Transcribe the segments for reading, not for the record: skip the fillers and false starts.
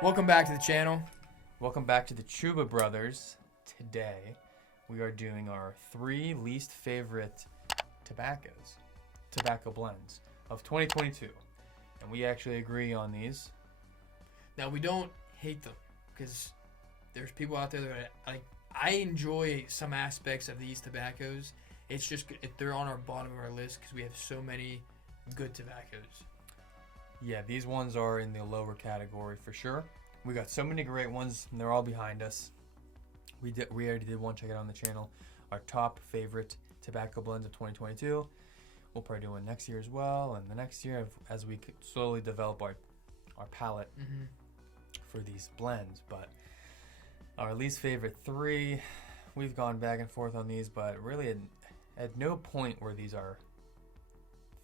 Welcome back to the channel. Welcome back to the Chuba Brothers. Today, we are doing our 3 least favorite tobacco blends of 2022. And we actually agree on these. Now, we don't hate them because there's people out there that I enjoy some aspects of these tobaccos. It's just they're on our bottom of our list because we have so many good tobaccos. Yeah, these ones are in the lower category for sure. We got so many great ones, and they're all behind us. We already did one, check it out on the channel. Our top favorite tobacco blends of 2022. We'll probably do one next year as well, and the next year as we slowly develop our palate for these blends. But our least favorite 3, we've gone back and forth on these, but really at no point were these our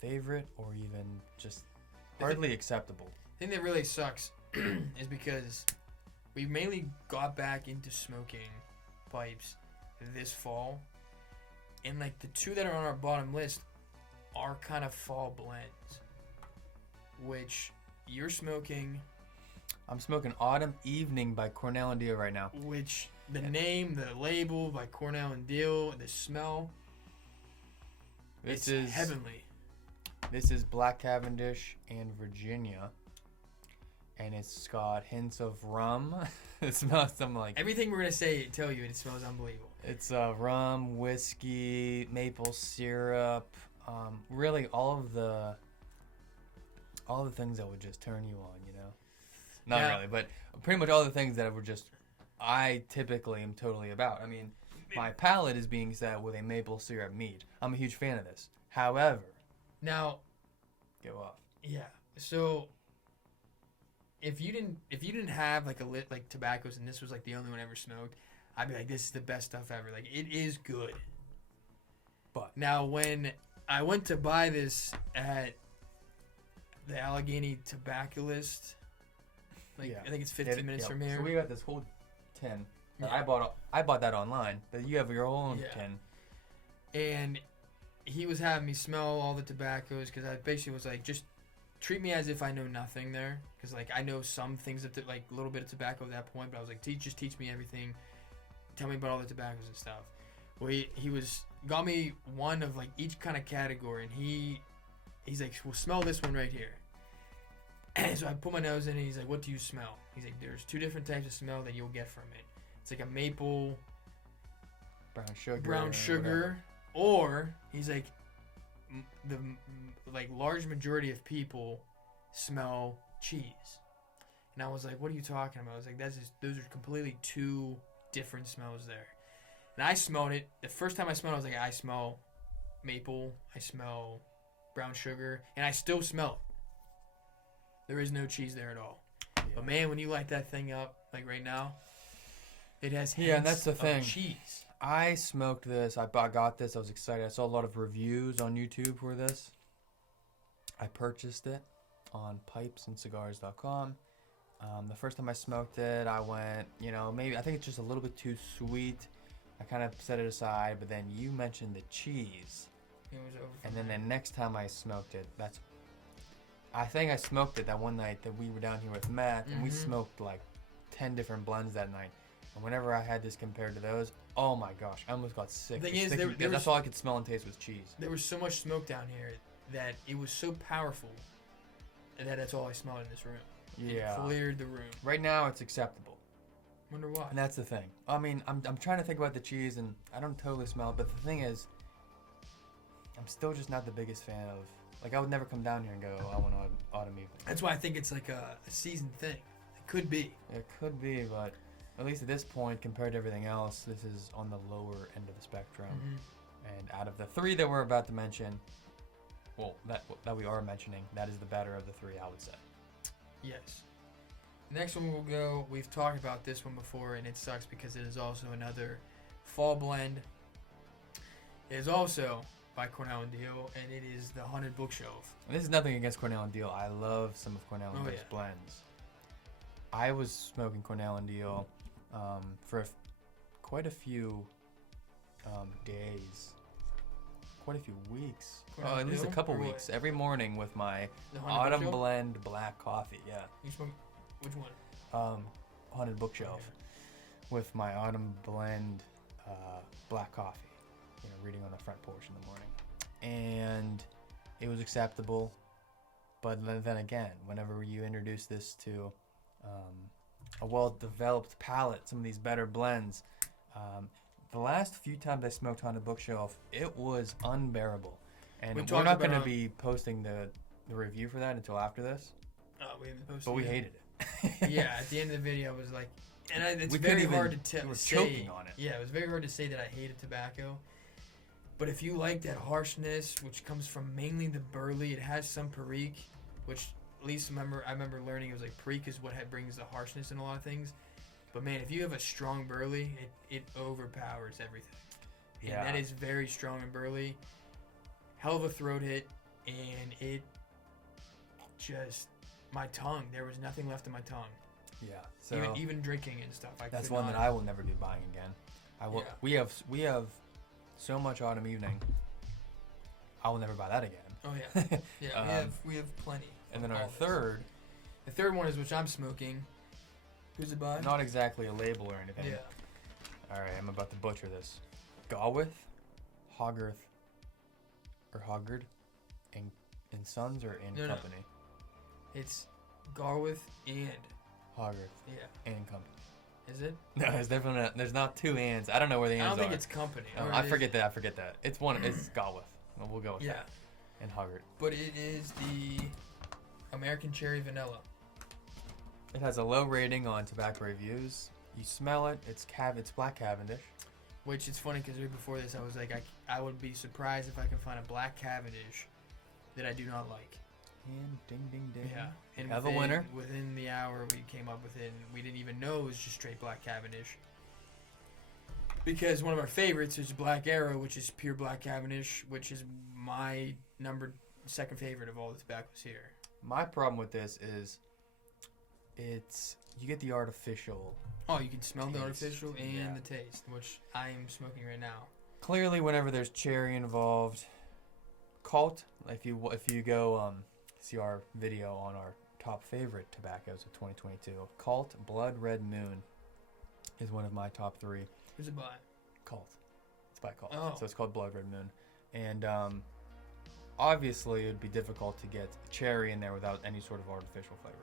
favorite or even just hardly acceptable. The thing that really sucks is because we mainly got back into smoking pipes this fall, and like the 2 that are on our bottom list are kind of fall blends, which you're smoking. I'm smoking Autumn Evening by Cornell and Deal right now. Which the name, the label by Cornell and Deal, the smell, it's heavenly. This is Black Cavendish and Virginia, and it's got hints of rum. It smells something like everything we're gonna tell you. It smells unbelievable. It's rum, whiskey, maple syrup. Really, all the things that would just turn you on. Not really, but pretty much all the things that would just I typically am totally about. I mean, my palate is being set with a maple syrup mead. I'm a huge fan of this. However. Now, go off. Yeah. So, if you didn't have like tobaccos and this was like the only one I ever smoked, I'd be like, this is the best stuff ever. Like, it is good. But now, when I went to buy this at the Allegheny Tobaccolist, I think it's 15 minutes from here. So we got this whole tin. Yeah. I bought that online, but you have your own tin. And he was having me smell all the tobaccos because I basically was like, just treat me as if I know nothing there, because like I know some things of like a little bit of tobacco at that point, but I was like, just teach me everything, tell me about all the tobaccos and stuff. Well, he got me one of like each kind of category, and he's like, well, smell this one right here. So I put my nose in it. He's like, what do you smell? He's like, there's 2 different types of smell that you'll get from it. It's like a maple, brown sugar. Or he's like, the large majority of people smell cheese, and I was like, what are you talking about? I was like, those are completely 2 different smells there. And I smelled it. The first time I smelled it, I was like, I smell maple, I smell brown sugar, and I still smell it. There is no cheese there at all. Yeah. But man, when you light that thing up, like right now, it has hints and that's the thing. Of cheese. I smoked this. I got this. I was excited. I saw a lot of reviews on YouTube for this. I purchased it on pipesandcigars.com. The first time I smoked it, I went, maybe I think it's just a little bit too sweet. I kind of set it aside, but then you mentioned the cheese. It was over. And then the next time I smoked it, I think I smoked it that one night that we were down here with Matt, and we smoked like 10 different blends that night. And whenever I had this compared to those, oh my gosh, I almost got sick. The thing is, that's all I could smell and taste was cheese. There was so much smoke down here that it was so powerful that that's all I smelled in this room. Yeah. It cleared the room. Right now, it's acceptable. Wonder why. And that's the thing. I mean, I'm trying to think about the cheese, and I don't totally smell it, but the thing is, I'm still just not the biggest fan of. Like, I would never come down here and go, I want Autumn Evening. That's why I think it's like a seasoned thing. It could be. It could be, but at least at this point, compared to everything else, this is on the lower end of the spectrum. And out of the 3 that we're about to mention, well, that we are mentioning, that is the better of the 3, I would say. Yes. Next one we'll go, we've talked about this one before, and it sucks because it is also another fall blend. It is also by Cornell and Deal, and it is the Haunted Bookshelf. And this is nothing against Cornell and Deal. I love some of Cornell and Deal's blends. I was smoking Cornell and Deal for quite a few days, quite a few weeks. Oh, at least a couple weeks. Every morning with my Autumn Blend black coffee. Yeah. You smoke Which one? Haunted Bookshelf, with my autumn blend black coffee. You know, reading on the front porch in the morning, and it was acceptable. But then again, whenever you introduce this to a well-developed palate, some of these better blends, the last few times I smoked Haunted Bookshelf, it was unbearable. And we're not going to be posting the review for that until after this. We haven't posted. But we hated it. Yeah, at the end of the video, I was like, it's very hard to tell. We were choking on it. Yeah, it was very hard to say that I hated tobacco. But if you like that harshness, which comes from mainly the burley, it has some perique, which at least I remember learning it was like perique is what brings the harshness in a lot of things. But man, if you have a strong burley, it overpowers everything. Yeah. And that is very strong and burley. Hell of a throat hit, and it just, my tongue, there was nothing left in my tongue. Yeah. So even drinking and stuff. That's one that I will never be buying again. I will. Yeah. We have so much autumn evening. I will never buy that again. Oh yeah. Yeah. We have plenty. And then our third. The third one is which I'm smoking. Who's it by? Not exactly a label or anything. Yeah. All right, I'm about to butcher this. Galwith, Hogarth, or Hoggard, and Sons or in Company. No. It's Galwith and Hogarth. Yeah. And Company. Is it? No, there's definitely not. There's not two ands. I don't know where the ands are. I don't think it's Company. No, I forget that. It's one. It's Galwith. Well, we'll go with that. And Hoggard. But it is the American Cherry Vanilla. It has a low rating on tobacco reviews. You smell it. It's black Cavendish. Which it's funny because right before this, I was like, I would be surprised if I can find a black Cavendish that I do not like. And ding, ding, ding. Yeah. And have a winner. Within the hour, we came up with it, and we didn't even know it was just straight black Cavendish. Because one of our favorites is Black Arrow, which is pure black Cavendish, which is my second favorite of all the tobaccos here. My problem with this is you get the artificial. Oh, you can smell taste. The artificial and the taste, which I am smoking right now. Clearly, whenever there's cherry involved, Cult. If you go see our video on our top favorite tobaccos of 2022, Cult Blood Red Moon is one of my top 3. Who's it by? Cult. It's by Cult. Oh. So it's called Blood Red Moon, and obviously it'd be difficult to get cherry in there without any sort of artificial flavoring.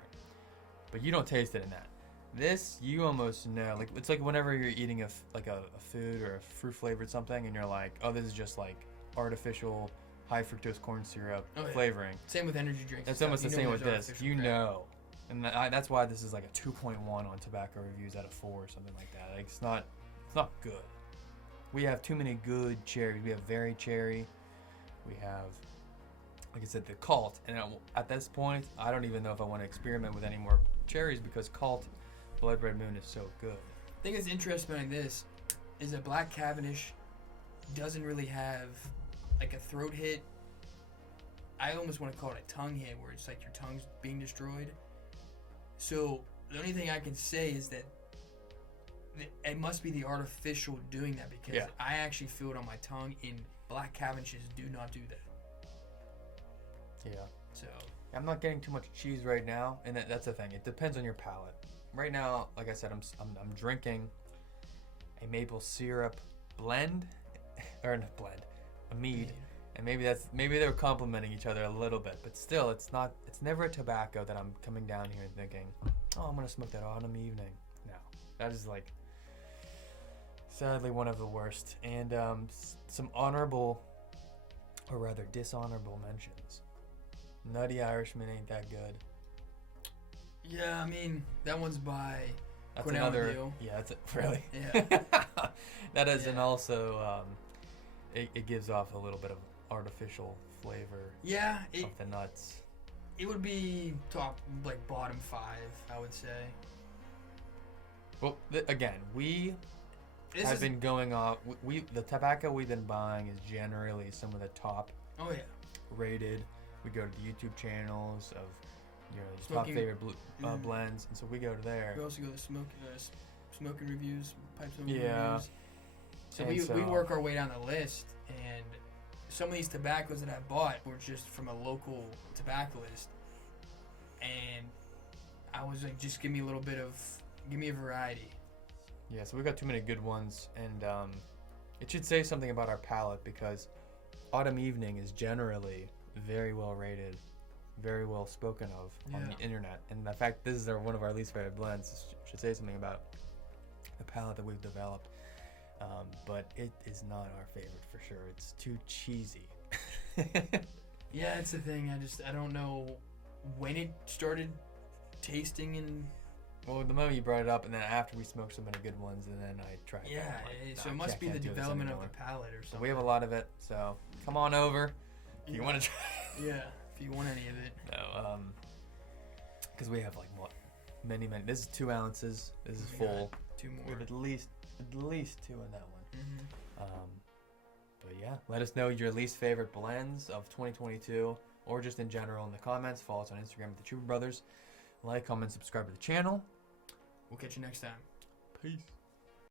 But you don't taste it in that. This, you almost know. Like, it's like whenever you're eating a food or a fruit flavored something, and you're like, oh, this is just like artificial high fructose corn syrup flavoring. Same with energy drinks. That's almost the same with this. You know. And that's why this is like a 2.1 on tobacco reviews out of 4 or something like that. Like, it's not good. We have too many good cherries. We have very cherry. We have, like I said, the Cult. And at this point, I don't even know if I want to experiment with any more cherries because Cult Blood Red Moon is so good. I think it's interesting about this is that Black Cavendish doesn't really have like a throat hit. I almost want to call it a tongue hit where it's like your tongue's being destroyed. So the only thing I can say is that it must be the artificial doing that because I actually feel it on my tongue and Black Cavendishes do not do that. Yeah. So I'm not getting too much cheese right now, and that's the thing. It depends on your palate. Right now, like I said, I'm drinking a maple syrup blend, or not blend, a mead, and maybe they're complimenting each other a little bit, but still, it's never a tobacco that I'm coming down here and thinking, oh, I'm gonna smoke that autumn evening. No, that is like sadly one of the worst, and some honorable, or rather dishonorable mentions. Nutty Irishman ain't that good. Yeah, I mean, that one's by That's Cornell another. Deal. Yeah, that's really. Yeah. That is, and also it gives off a little bit of artificial flavor. Yeah, of the nuts. It would be bottom 5, I would say. Well, again, we have been going off. The tobacco we've been buying is generally some of the top. Oh yeah. Rated. We go to the YouTube channels of the top favorite blends, and so we go to there. We also go to smoking reviews, pipe smoking reviews. So we work our way down the list, and some of these tobaccos that I bought were just from a local tobacconist, and I was like, just give me a variety. Yeah, so we got too many good ones, and it should say something about our palate because Autumn Evening is generally very well rated, very well spoken of on the internet, and the fact this is one of our least favorite blends should say something about the palate that we've developed. But it is not our favorite for sure. It's too cheesy. Yeah, it's the thing. I don't know when it started tasting and. Well, the moment you brought it up, and then after we smoked so many good ones, and then I tried. Yeah, like, so it must be the development of the palate or something. We have a lot of it, so come on over if you want to try. Yeah, if you want any of it. No, because we have like what, many. This is 2 ounces. This is full. 2 more. We have at least 2 in that one. Mm-hmm. But yeah, let us know your least favorite blends of 2022, or just in general in the comments. Follow us on Instagram at the Chuba Brothers. Like, comment, subscribe to the channel. We'll catch you next time. Peace.